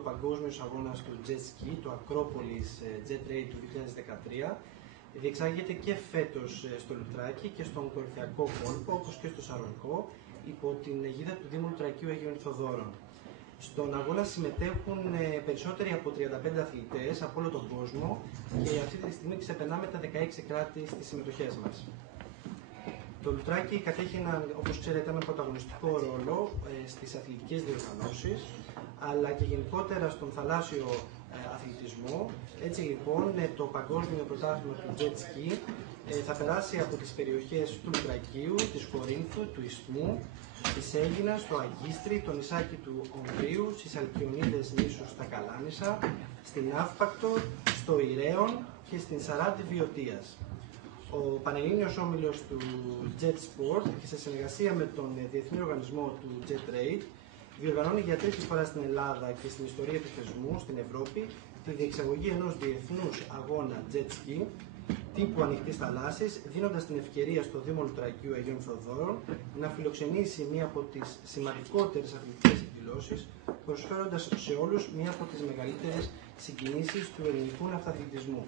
Ο παγκόσμιος αγώνας του Jet Ski, το Acropolis Jet Raid του 2013, διεξάγεται και φέτος στο Λουτράκι και στον κορυφαιακό κόλπο, όπως και στο Σαρονικό, υπό την αιγίδα του Δήμου Λουτρακίου Αγίων Θοδόρων. Στον αγώνα συμμετέχουν περισσότεροι από 35 αθλητές από όλο τον κόσμο και αυτή τη στιγμή ξεπερνάμε τα 16 κράτη στις συμμετοχές μας. Το Λουτράκι κατέχει, όπως ξέρετε, έναν πρωταγωνιστικό ρόλο στις αθλητικές διοργανώσεις, αλλά και γενικότερα στον θαλάσσιο αθλητισμό. Έτσι λοιπόν, το Παγκόσμιο Πρωτάθλημα του Jet Ski θα περάσει από τις περιοχές του Λουτρακίου, της Κορίνθου, του Ισθμού, της Αίγινας, το Αγίστρι, το νησάκι του Ομβρίου, στις Αλκιονίδες νήσους στα Καλάνισσα, στην Αύπακτο, στο Ηρέον και στην Σαράντη Βιωτίας. Ο Πανελλήνιος Όμιλος του Jet Sport και σε συνεργασία με τον Διεθνή Οργανισμό του Jet Raid διοργανώνει για τρίτη φορά στην Ελλάδα και στην ιστορία του θεσμού στην Ευρώπη τη διεξαγωγή ενός διεθνούς αγώνα Jet Ski τύπου ανοιχτής θαλάσσης, δίνοντας την ευκαιρία στο Δήμο Λουτρακίου Αγίων Θοδόρων να φιλοξενήσει μία από τις σημαντικότερες αθλητικές εκδηλώσεις, προσφέροντας σε όλους μία από τις μεγαλύτερες συγκινήσεις του ελληνικού ναυταθλητισμού.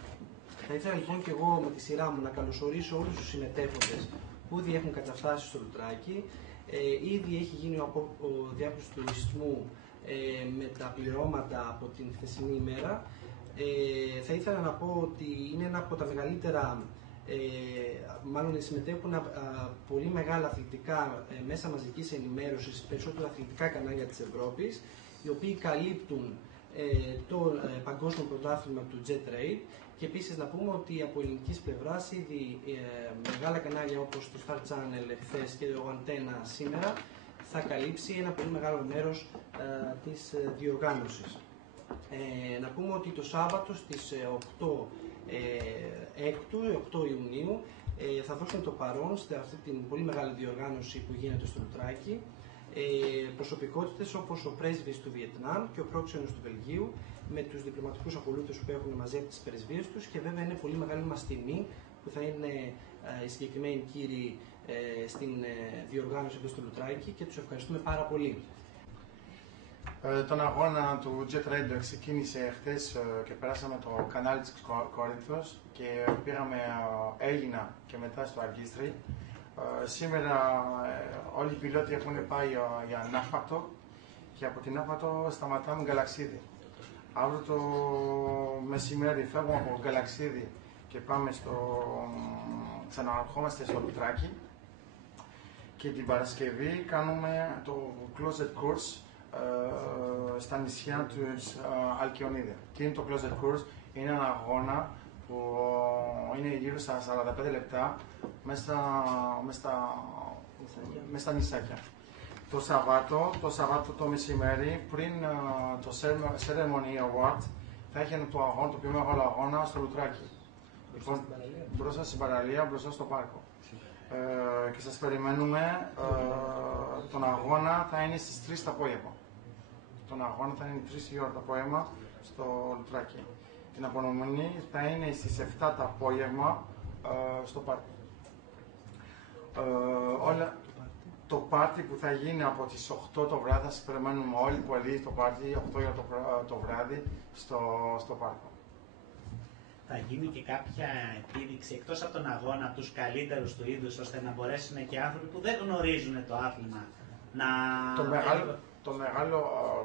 Θα ήθελα λοιπόν και εγώ με τη σειρά μου να καλωσορίσω όλους τους συμμετέχοντες που ήδη έχουν καταφτάσει στο Λουτράκι. Ήδη έχει γίνει ο διάπλος του Ισθμού με τα πληρώματα από την χθεσινή ημέρα. Θα ήθελα να πω ότι είναι ένα από τα μεγαλύτερα, μάλλον συμμετέχουν πολύ μεγάλα αθλητικά μέσα μαζικής ενημέρωσης, περισσότερα αθλητικά κανάλια της Ευρώπης, οι οποίοι καλύπτουν το Παγκόσμιο Πρωτάθλημα του Jet Raid. Και επίσης να πούμε ότι από ελληνικής πλευράς ήδη μεγάλα κανάλια όπως το Star Channel χθες και ο Antenna σήμερα θα καλύψει ένα πολύ μεγάλο μέρος της διοργάνωσης. Να πούμε ότι το Σάββατο στις 8 Ιουνίου θα δώσουν το παρόν σε αυτή την πολύ μεγάλη διοργάνωση που γίνεται στο Λουτράκι προσωπικότητες όπως ο πρέσβης του Βιετνάμ και ο πρόξενος του Βελγίου, με τους διπλωματικούς ακολούθους που έχουν μαζί από τις πρεσβείες τους, και βέβαια είναι πολύ μεγάλη μας τιμή που θα είναι οι συγκεκριμένοι κύριοι στην διοργάνωση εδώ στο Λουτράκι και τους ευχαριστούμε πάρα πολύ. Τον αγώνα του Jet Raid ξεκίνησε χθες και περάσαμε το κανάλι της Κορίνθος και πήγαμε Αίγινα και μετά στο Αργίστρι. Σήμερα όλοι οι πιλότοι έχουν πάει για Ναύπακτο και από την Ναύπακτο σταματάμε Γαλαξίδι. Αύριο το μεσημέρι φεύγουμε από Γαλαξίδι και πάμε ξαναρχόμαστε στο Λουτράκι και την Παρασκευή κάνουμε το Closet Course στα νησιά του Αλκιονίδε. Τι είναι το Closet Course? Είναι ένα αγώνα που είναι γύρω στα 45 λεπτά μέσα στα νησάκια. Το Σαββάτο το μεσημέρι, πριν το Ceremony Award, θα έχει το πιο μεγάλο αγώνα στο Λουτράκι. Μπροστά στην παραλία, μπροστά στο πάρκο. Και σας περιμένουμε. Τον αγώνα θα είναι στις 3 το απόγευμα. Τον αγώνα θα είναι 3 η ώρα το απόγευμα στο Λουτράκι. Την απονομονή θα είναι στις 7 το απόγευμα στο πάρκο. Το πάρτι που θα γίνει από τις 8 το βράδυ, θα σας περιμένουμε όλοι πολύ στο πάρτι, 8 για το βράδυ στο πάρκο. Θα γίνει και κάποια επίδειξη εκτός από τον αγώνα, από τους καλύτερους του είδους, ώστε να μπορέσουν και άνθρωποι που δεν γνωρίζουν το άθλημα να... Το μεγάλο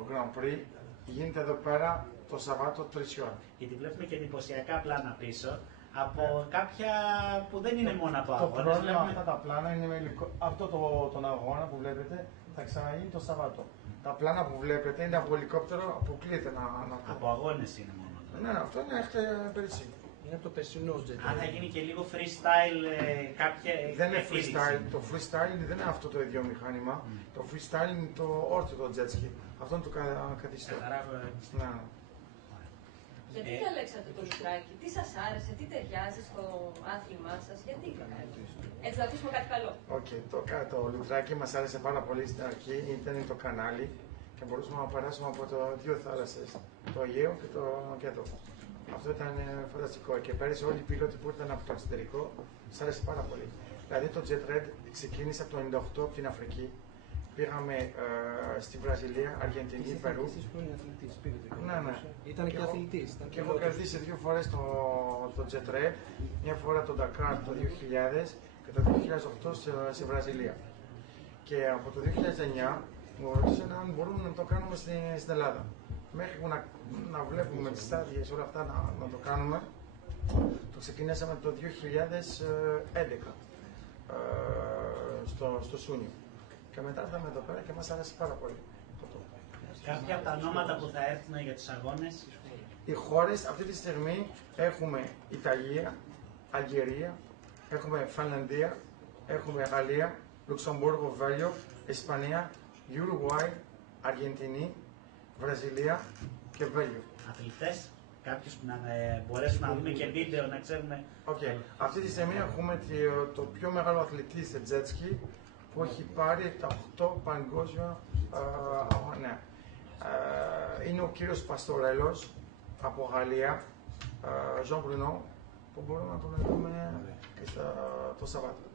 Grand Prix γίνεται εδώ πέρα το Σαββάτο 3 ώρα. Γιατί βλέπουμε και εντυπωσιακά πλάνα πίσω, από κάποια που δεν είναι μόνο από αγώνες. Το πρόβλημα αυτά τα πλάνα είναι με υλικό. Αυτό τον αγώνα που βλέπετε θα ξαναγίνει το Σαββάτο. Τα πλάνα που βλέπετε είναι από ελικόπτερο, αποκλείεται να από αγώνες είναι μόνο. Ναι, αυτό είναι πέρυσι. Είναι από το περσινό Jet Raid. Αν θα γίνει και λίγο freestyle κάποια... Δεν είναι freestyle. Το freestyle δεν είναι αυτό το ίδιο μηχάνημα. Το freestyle είναι το όρθιο jet ski. Αυτό είναι το καθιστό. Γιατί διαλέξατε το Λουτράκι, τι σας άρεσε, τι ταιριάζει στο άθλημά σας, γιατί? Έτσι να ακούσουμε κάτι καλό. Το Λουτράκι μας άρεσε πάρα πολύ στην αρχή, ήταν το κανάλι και μπορούσαμε να περάσουμε από δύο θάλασσες, το Αιγαίο και εδώ. Αυτό ήταν φανταστικό και πέρυσι όλοι οι πιλότοι που ήρθαν από το εξωτερικό μας άρεσε πάρα πολύ. Δηλαδή το Jet Raid ξεκίνησε από το 1998 από την Αφρική. Πήγαμε στη Βραζιλία, Αργεντινή, Περού. ναι. Ήταν και αθλητής. Και έχω κερδίσει 2 φορές το Jet Red, μια φορά το Dakar το 2000 και το 2008 στη Βραζιλία. Και από το 2009 μου ρώτησαν αν μπορούμε να το κάνουμε στην Ελλάδα. Μέχρι που να βλέπουμε τις στάδειες όλα αυτά να το κάνουμε, το ξεκινήσαμε το 2011 στο Σούνιο. Και μετά ήρθαμε εδώ πέρα και μας άρεσε πάρα πολύ. Κάποια από τα ονόματα που θα έρθουν για τους αγώνες. Οι χώρες αυτή τη στιγμή έχουμε Ιταλία, Αλγερία, έχουμε Φινλανδία, έχουμε Γαλλία, Λουξεμβούργο, Βέλγιο, Ισπανία, Ουρουγουάι, Αργεντινή, Βραζιλία και Βέλγιο. Αθλητές, κάποιους που να μπορέσουμε να δούμε και βίντεο, να ξέρουμε. Okay. Αυτή τη στιγμή έχουμε το πιο μεγάλο αθλητή σε jet ski που έχει πάρει τα 8 παγκόσμια αγώνα. Είναι ο κύριος Παστορέλος από Γαλλία, Jean Bruno, που μπορούμε να τον δούμε και το Σαββάτο.